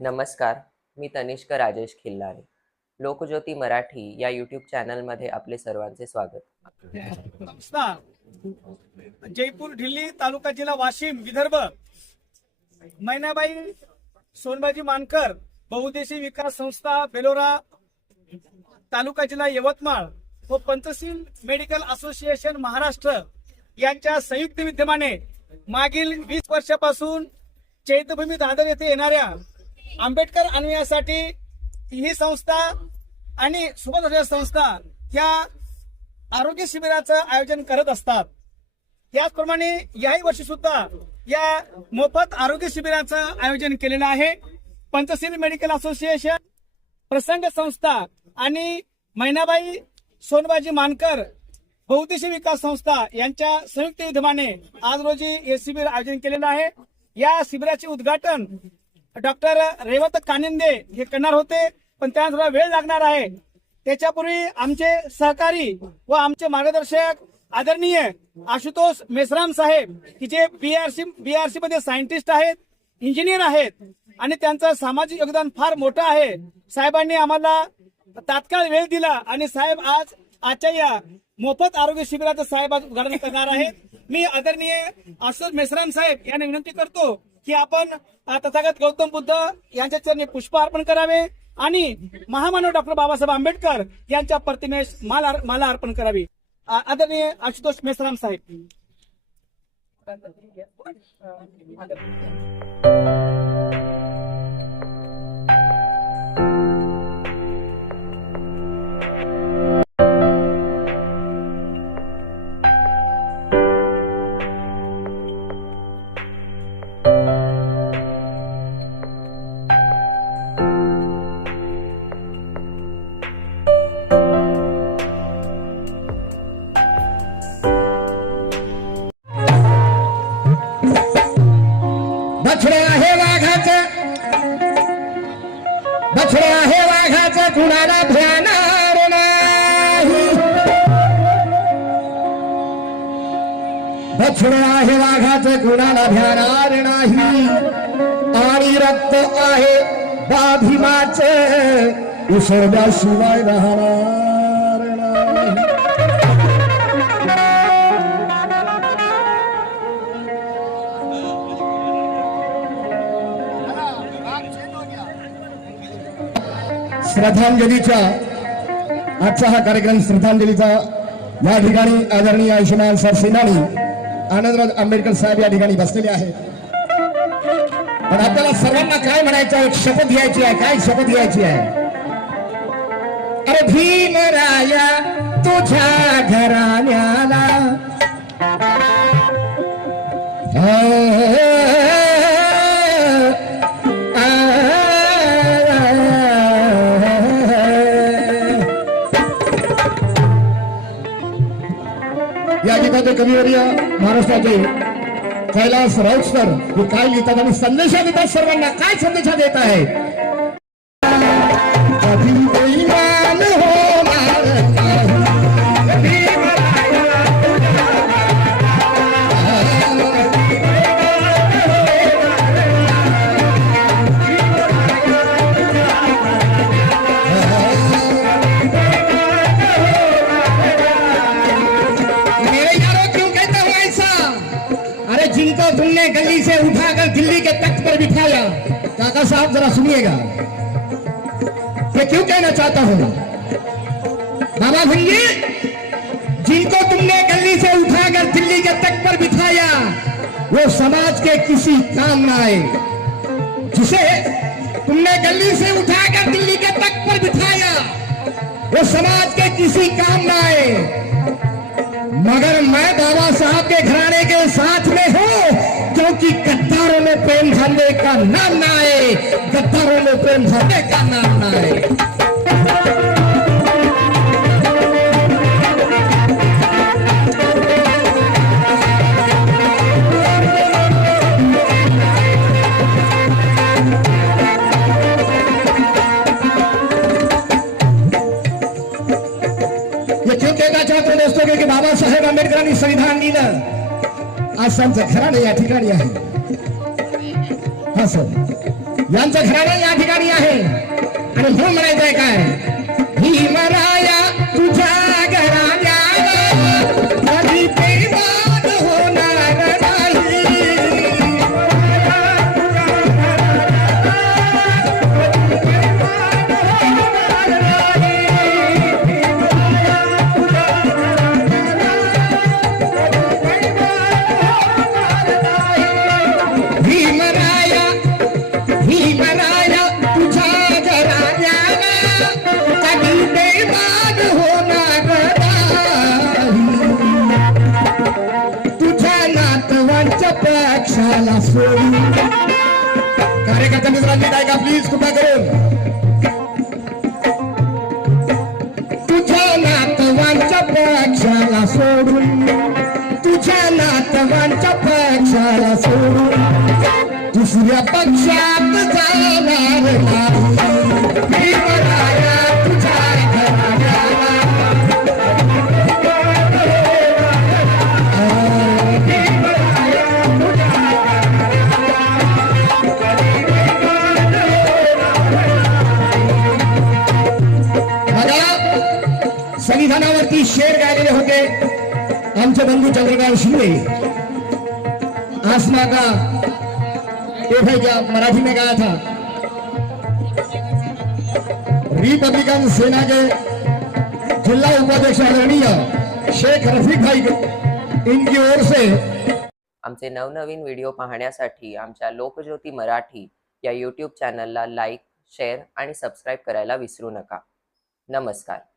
नमस्कार मी तनिष्क राजेश खिल्लारे. लोकज्योती मराठी या यूट्यूब चॅनलमध्ये आपले सर्वांचे स्वागत. नमस्कार. जयपूर ढिल्ली तालुका जिल्हा वाशिम विदर्भ. मैनाबाई सोनबाजी मानकर बहुदेशी विकास संस्था बेलोरा तालुका जिल्हा यवतमाळ व पंचशील मेडिकल असोसिएशन महाराष्ट्र यांच्या संयुक्त विद्यमाने मागील वीस वर्षापासून चैत्यभूमी दादर येथे येणाऱ्या आंबेडकर अन्वयासाठी ही संस्था आणि सुबोध संस्था या आरोग्य शिबिराचं आयोजन करत असतात. त्याचप्रमाणे याही वर्षी सुद्धा या मोफत आरोग्य शिबिराचं आयोजन केलेलं आहे. पंचशील मेडिकल असोसिएशन प्रसंग संस्था आणि मैनाबाई सोनबाजी मानकर बहुउद्देशीय विकास संस्था यांच्या संयुक्त विद्यमाने आज रोजी हे शिबिर आयोजन केलेलं आहे. या शिबिराचे उद्घाटन डॉक्टर रेवत कानिंदे हे करणार होते पण त्यांना थोडा वेळ लागणार आहे. त्याच्यापूर्वी आमचे सहकारी व आमचे मार्गदर्शक आदरणीय आशुतोष मेसराम साहेब की जे बीआरसी बीआरसी मध्ये सायंटिस्ट आहेत इंजिनियर आहेत आणि त्यांचं सामाजिक योगदान फार मोठं आहे. साहेबांनी आम्हाला तात्काळ वेळ दिला आणि साहेब आज आजच्या या मोफत आरोग्य शिबिराचं साहेब आज उद्घाटन करणार आहेत. मी आदरणीय आशुतोष मेसराम साहेब यांना विनंती करतो की आपण तथागत गौतम बुद्ध यांच्या चरणी पुष्प अर्पण करावे आणि महामानव डॉक्टर बाबासाहेब आंबेडकर यांच्या प्रतिमेस माला माला अर्पण करावी. आदरणीय आशुतोष मेसराम साहेब. बछडे बछडे आहे वाघाचं कुणाला भ्यानार नाही. आणि रक्त आहे बाधिमाचे उसळल्याशिवाय राहणार नाही. श्रद्धांजलीच्या आजचा हा कार्यक्रम श्रद्धांजलीचा या ठिकाणी आदरणीय आयुष्यमान सर सेनानी आनंदराज आंबेडकर साहेब या ठिकाणी बसलेले आहेत. पण आपल्याला सर्वांना काय म्हणायचं आहे? शपथ घ्यायची आहे. काय शपथ घ्यायची आहे? अरे भीमराया तुझ्या घराण्याला. हो, हो, हो. गीताचे महाराष्ट्राचे कैलास राऊतकर हे काय लिहितात आणि संदेशा देतात सर्वांना. काय संदेशा देत आहे? जिनको तुमने गली से उठाकर दिल्ली के तख्त पर बिठाया। काका साहब, जरा सुनिएगा। मैं क्यों कहना चाहता हूँ? बाबा भंगी जिनको तुमने गली से उठाकर दिल्ली के तख्त पर बिठाया, वो समाज के किसी काम ना आए। जिसे तुमने गली से उठाकर दिल्ली के तख्त पर बिठाया, वो समाज के किसी काम ना आए। मगर मैं बाबा साहब के घराने के साथ में प्रेम धरने का नाम ना आए गद्दारों में प्रेम धरने का नाम ना आए। ये क्यों कहना चाहतो दोस्तों की बाबा साहेब आंबेडकरांनी संविधान दिलं आज त्यांचं घराणं या ठिकाणी आहे असं यांचं घराणं या ठिकाणी आहे. आणि म्हणून म्हणायचंय काय? भीमराया तुझ्या घराण्या पक्षाला सोडून. कार्यकर्त्या मित्रांनी काय का प्लीज कृपा करून. तुझ्या नातवांच्या पक्षाला सोडून. तुझ्या नातवांच्या पक्षाला सोडून. दुसऱ्या पक्षात जाणार नाही संविधानावरती शेर गायलेले होते. आमचे बंधू चंद्रकांत शिंदे. आसमा का? ये भाई क्या मराठी में गाया था. रिपब्लिकन सेना के जिला उपाध्यक्ष आदरणीय शेख रफीक भाई इनकी ओर से आमचे नवनवीन व्हिडिओ पाहण्यासाठी आमच्या लोकज्योती मराठी या यूट्यूब चॅनलला लाईक शेअर आणि सबस्क्राईब करायला विसरू नका. नमस्कार.